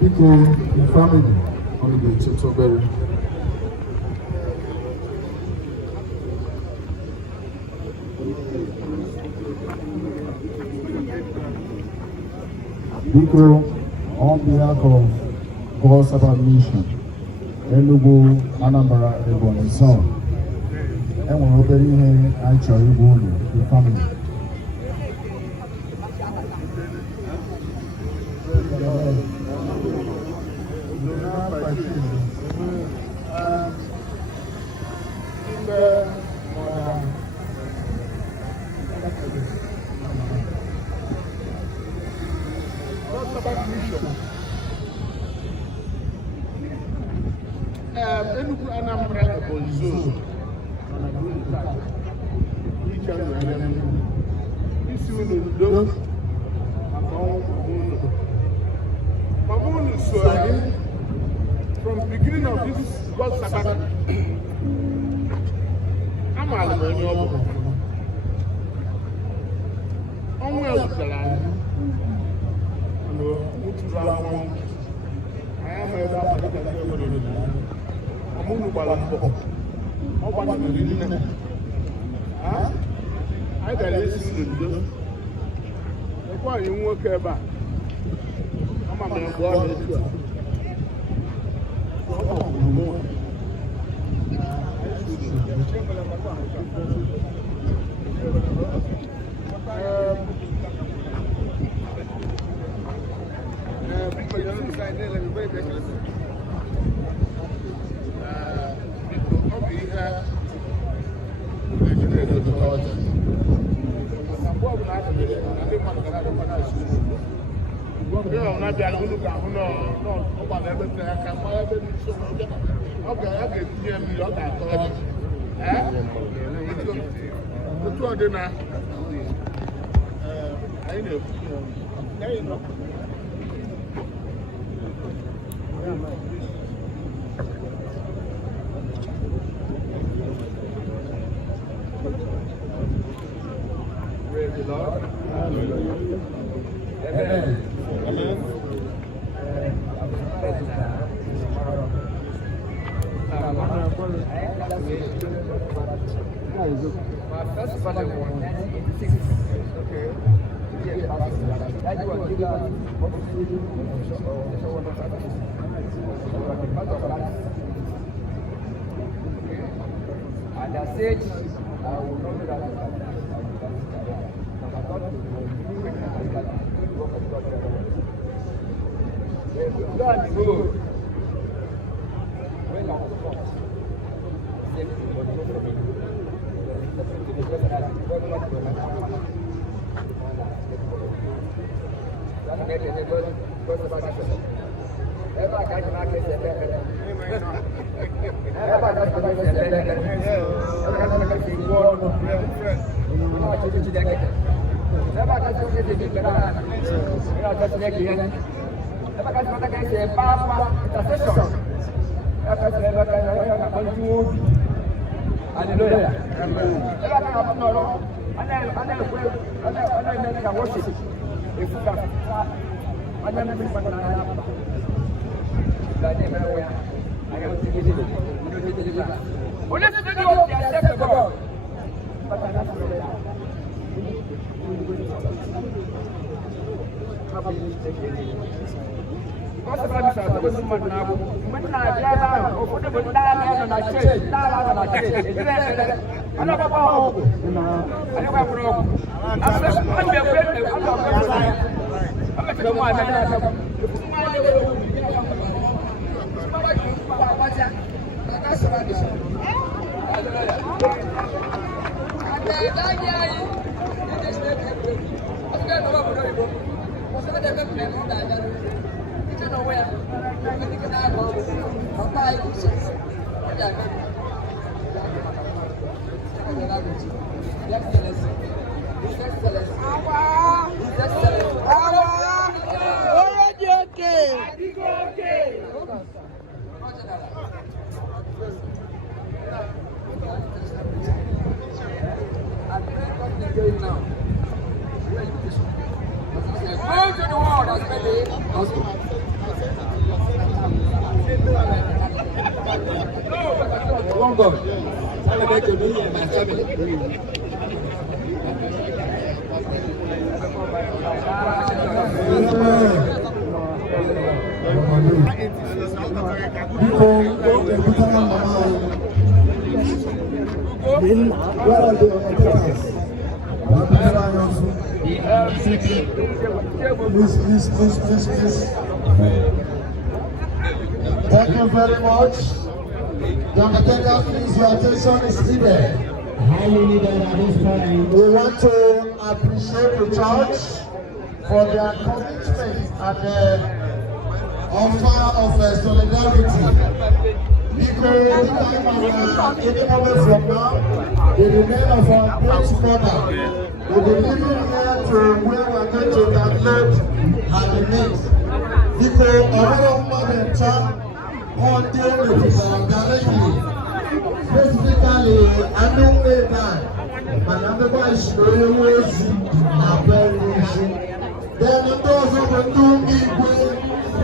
People in family on the Chitoberry. People on behalf of God's Sabbath Mission, Enugu, Anambra, Ebonyi Zone, and we're opening here actually the family. Enugu Anambra Ebonyi Zone. Isi unu do. Mamunu so anyị from the beginning of this God Sabbath. Amaala m onye ọ bụ. Ọnwụ ya wutere anyị. Muturu ahụhụ. Anyị ama ebe afọ dịka ndị obodo dị. Mamunu gbara mbọ. Ọ gbanarịrị nne. Anyị gara esi n'udo. Ekwe anyị nwoke ebe a. Ama m mgbe ọ na-etu a. And I said, I will not do that. Ever Please. Thank you very much. Dr. Teka, please, your attention is needed. We want to appreciate the church for their commitment and the offer of solidarity. Because any moment from now, the remain of our great mother will be living here to where we are going to calculate her needs. Because our mother child on daily directly. Specifically, I don't know that. But I'm the one who is very easy. Then it doesn't do me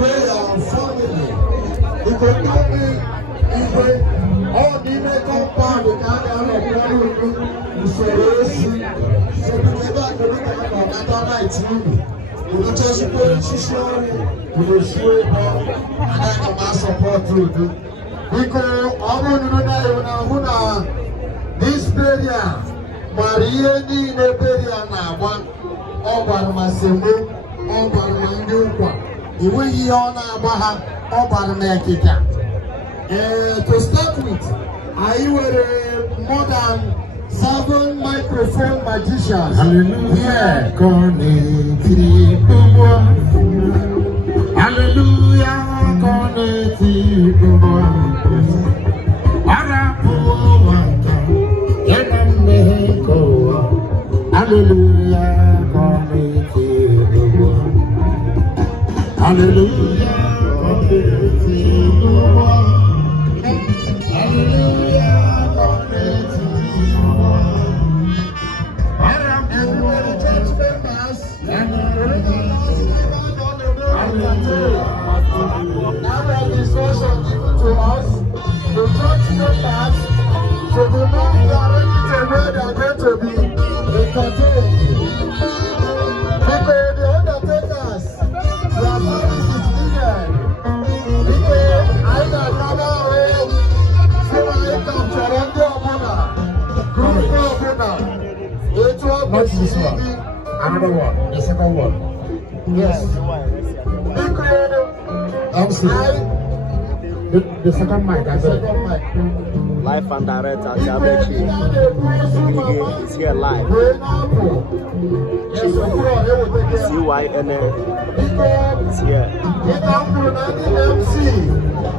with our family. It will do me all the compound the kind of so we back to look at that night. We will just go we will show it and I can support you. Because this area, Maria ni area na one, Oban Masemo, Oban Mandukwa, Iwe Yona Baha, Oban Mekita. To start with, I were more than 7 microphone magicians. Hallelujah, Hallelujah, not this one, another one, the second one. Yes. I'm sorry. The second mic, I said. Live and direct at Amechi. LGA is here live. CYNA is here.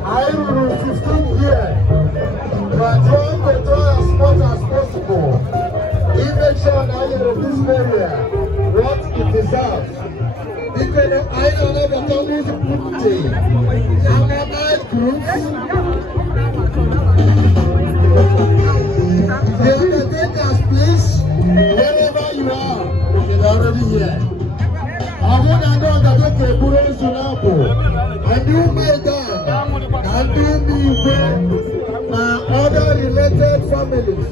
I rule 15 years. But families.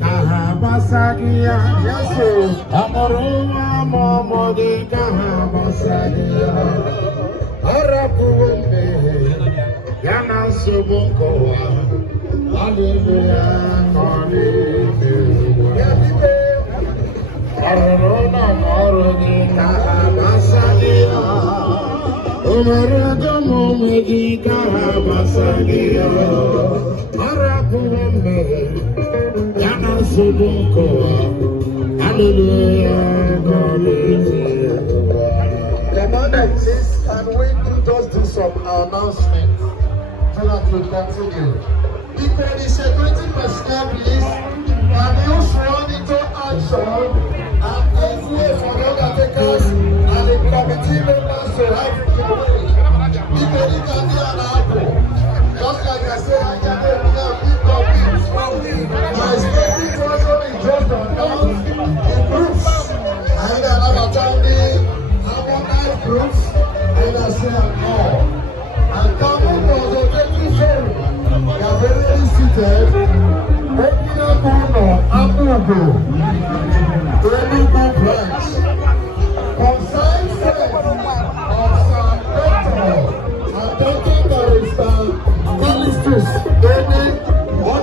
Kahabasagia, yes, Amoroma Momodi Kahabasagia, Arapuombe, Yana Subunkoa, Hallelujah, Hallelujah, Arona Morodi Kahabasagia, Umaruga Momodi Kahabasagia, Arapuombe, Yana Subunkoa, Hallelujah, God is here. Commander insists, and we do just do some announcements so that we continue. If there is security personnel, please, and you run into action and give way for the undertakers and the committee members to have to wait. If there is an apple, just like I said, I can have big copies. My statement also is just announced in groups. And I'm attending harmonized groups, and I say more. And coming from the Enugu, they are very seated. Enugu branch. Concerned friends of Sir Doctor and Doctor Barrister Callistus